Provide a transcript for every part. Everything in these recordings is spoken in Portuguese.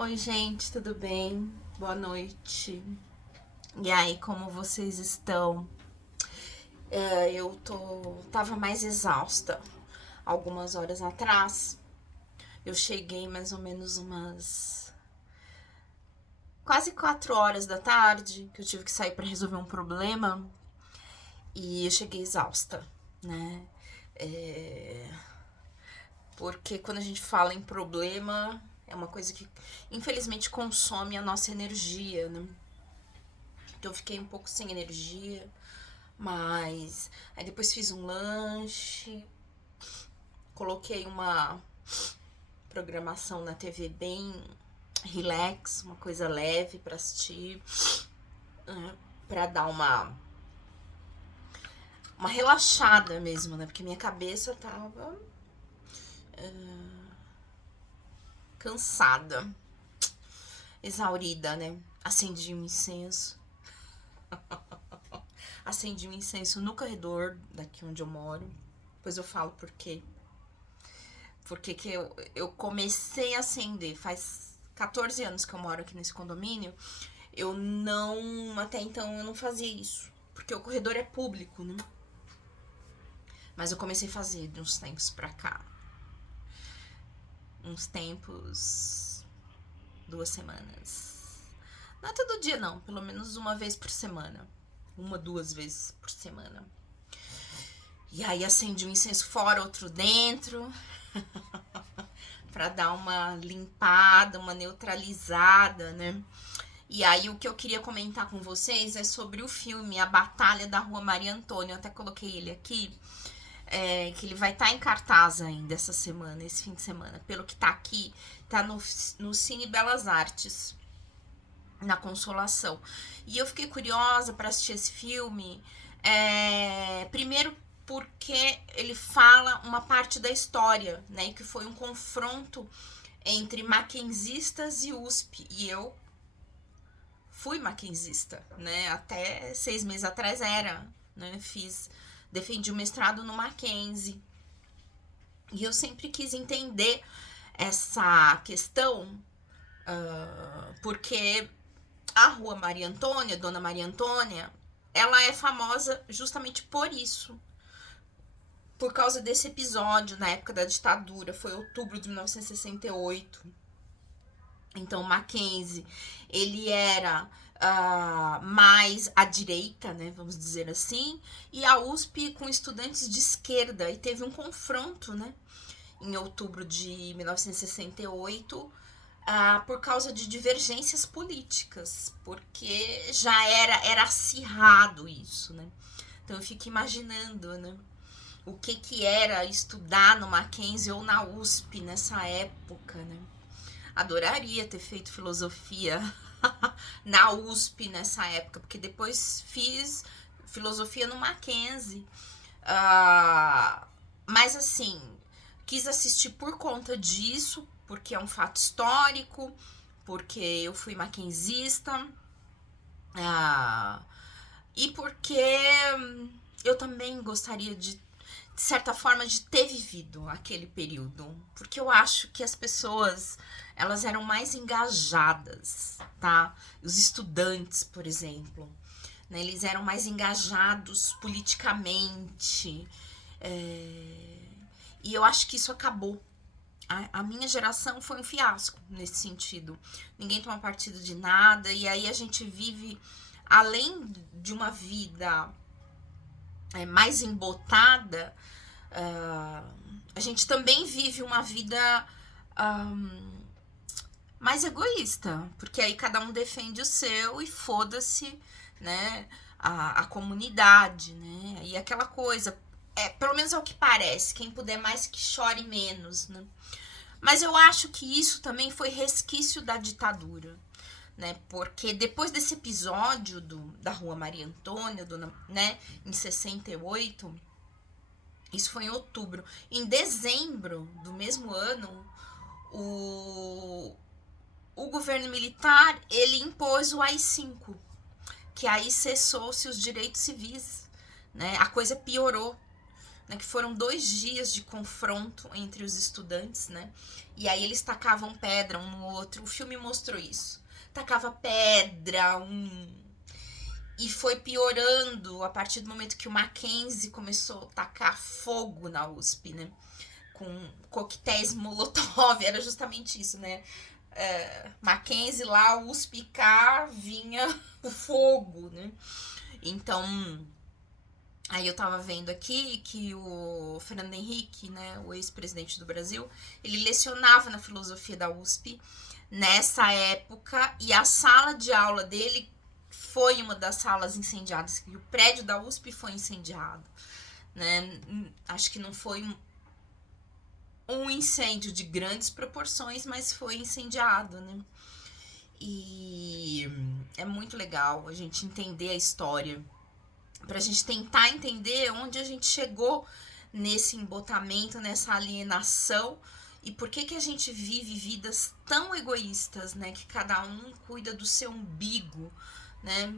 Oi, gente, tudo bem? Boa noite. E aí, como vocês estão? Tava mais exausta algumas horas atrás. Eu cheguei mais ou menos umas quase 4 horas da tarde, que eu tive que sair para resolver um problema e eu cheguei exausta, né? É, Porque quando a gente fala em problema, é uma coisa que infelizmente consome a nossa energia, né? Então eu fiquei um pouco sem energia. Mas aí depois fiz um lanche, coloquei uma programação na TV bem relax, uma coisa leve para assistir, para dar uma relaxada mesmo, né? Porque minha cabeça tava cansada, exaurida, né? Acendi um incenso no corredor daqui onde eu moro. Depois eu falo por quê. Porque que eu comecei a acender, faz 14 anos que eu moro aqui nesse condomínio. Eu não, até então eu não fazia isso, porque o corredor é público, né? Mas eu comecei a fazer de uns tempos pra cá. Uns tempos, 2 semanas. Não é todo dia não, pelo menos uma vez por semana. Uma, 2 vezes por semana. E aí acendi um incenso fora, outro dentro, pra dar uma limpada, uma neutralizada, né? E aí o que eu queria comentar com vocês é sobre o filme A Batalha da Rua Maria Antônia. Eu até coloquei ele aqui, que ele vai estar em cartaz ainda essa semana, esse fim de semana. Pelo que tá aqui, tá no Cine Belas Artes, na Consolação. E eu fiquei curiosa para assistir esse filme, primeiro porque ele fala uma parte da história, né, que foi um confronto entre maquenzistas e USP. E eu fui maquinzista, né? Até 6 meses atrás era, né? Defendi o mestrado no Mackenzie. E eu sempre quis entender essa questão, porque a Rua Maria Antônia, Dona Maria Antônia, ela é famosa justamente por isso. Por causa desse episódio na época da ditadura, foi outubro de 1968. Então, Mackenzie, ele era mais à direita, né, vamos dizer assim, e a USP com estudantes de esquerda, e teve um confronto, né, em outubro de 1968, por causa de divergências políticas, porque já era acirrado isso, né. Então eu fico imaginando, né, o que era estudar no Mackenzie ou na USP nessa época, né. Adoraria ter feito filosofia na USP nessa época, porque depois fiz filosofia no Mackenzie. Mas assim, quis assistir por conta disso, porque é um fato histórico, porque eu fui mackenzista, e porque eu também gostaria de certa forma, de ter vivido aquele período. Porque eu acho que as pessoas, elas eram mais engajadas, tá? Os estudantes, por exemplo, né? Eles eram mais engajados politicamente. E eu acho que isso acabou. A minha geração foi um fiasco nesse sentido. Ninguém toma partido de nada. E aí a gente vive, além de uma vida mais embotada, a gente também vive uma vida mais egoísta, porque aí cada um defende o seu e foda-se, né, a comunidade, né, e aquela coisa, pelo menos é o que parece, quem puder mais que chore menos, né. Mas eu acho que isso também foi resquício da ditadura, né, porque depois desse episódio da Rua Maria Antônia, né, em 68, isso foi em outubro. Em dezembro do mesmo ano, o governo militar, ele impôs o AI-5, que aí cessou-se os direitos civis, né? A coisa piorou, né, que foram 2 dias de confronto entre os estudantes, né? E aí eles tacavam pedra um no outro. O filme mostrou isso. Tacava pedra, e foi piorando a partir do momento que o Mackenzie começou a tacar fogo na USP, né? Com coquetéis Molotov, era justamente isso, né? Mackenzie lá, USP cá, vinha o fogo, né? Então, aí eu tava vendo aqui que o Fernando Henrique, né, o ex-presidente do Brasil, ele lecionava na filosofia da USP nessa época, e a sala de aula dele foi uma das salas incendiadas, que o prédio da USP foi incendiado, né? Acho que não foi um incêndio de grandes proporções, mas foi incendiado, né? E é muito legal a gente entender a história, pra gente tentar entender onde a gente chegou nesse embotamento, nessa alienação, e por que a gente vive vidas tão egoístas, né? Que cada um cuida do seu umbigo, né?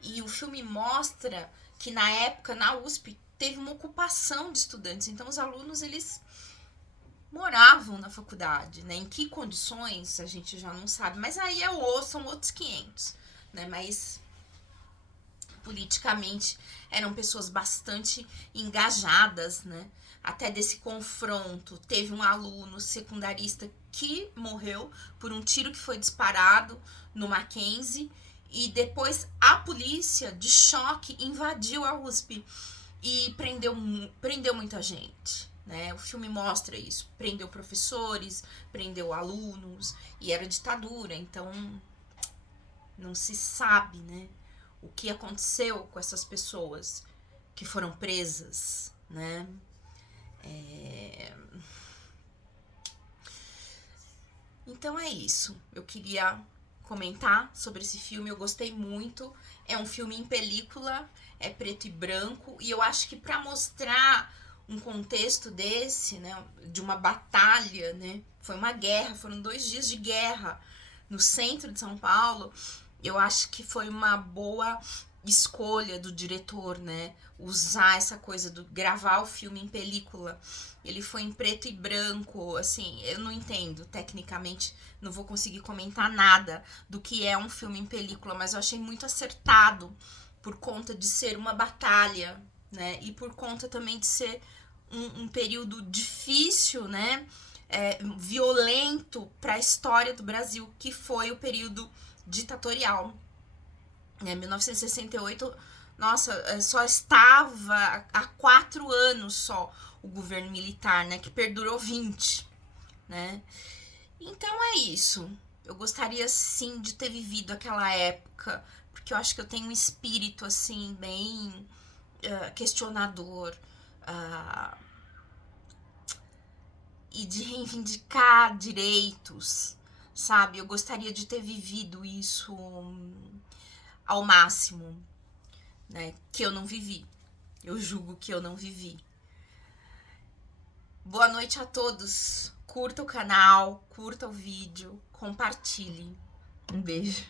E o filme mostra que na época, na USP, teve uma ocupação de estudantes. Então os alunos, eles moravam na faculdade, né? Em que condições a gente já não sabe, mas aí são outros 500, né? Mas politicamente eram pessoas bastante engajadas, né? Até desse confronto, teve um aluno secundarista que morreu por um tiro que foi disparado no Mackenzie, e depois a polícia, de choque, invadiu a USP e prendeu muita gente, né? O filme mostra isso, prendeu professores, prendeu alunos, e era ditadura, então não se sabe, né, o que aconteceu com essas pessoas que foram presas, né? Então é isso, eu queria comentar sobre esse filme, eu gostei muito. É um filme em película, é preto e branco, e eu acho que para mostrar um contexto desse, né, de uma batalha, né, foi uma guerra, foram 2 dias de guerra no centro de São Paulo, eu acho que foi uma boa escolha do diretor, né, usar essa coisa do gravar o filme em película. Ele foi em preto e branco, assim, eu não entendo tecnicamente, não vou conseguir comentar nada do que é um filme em película, mas eu achei muito acertado por conta de ser uma batalha, né, e por conta também de ser um período difícil, né, violento para a história do Brasil, que foi o período ditatorial. 1968, nossa, só estava há 4 anos só o governo militar, né, que perdurou 20, né? Então é isso. Eu gostaria sim de ter vivido aquela época, porque eu acho que eu tenho um espírito assim bem questionador, e de reivindicar direitos, sabe? Eu gostaria de ter vivido isso ao máximo, né? Que eu não vivi. Eu julgo que eu não vivi. Boa noite a todos. Curta o canal, curta o vídeo, compartilhe. Um beijo.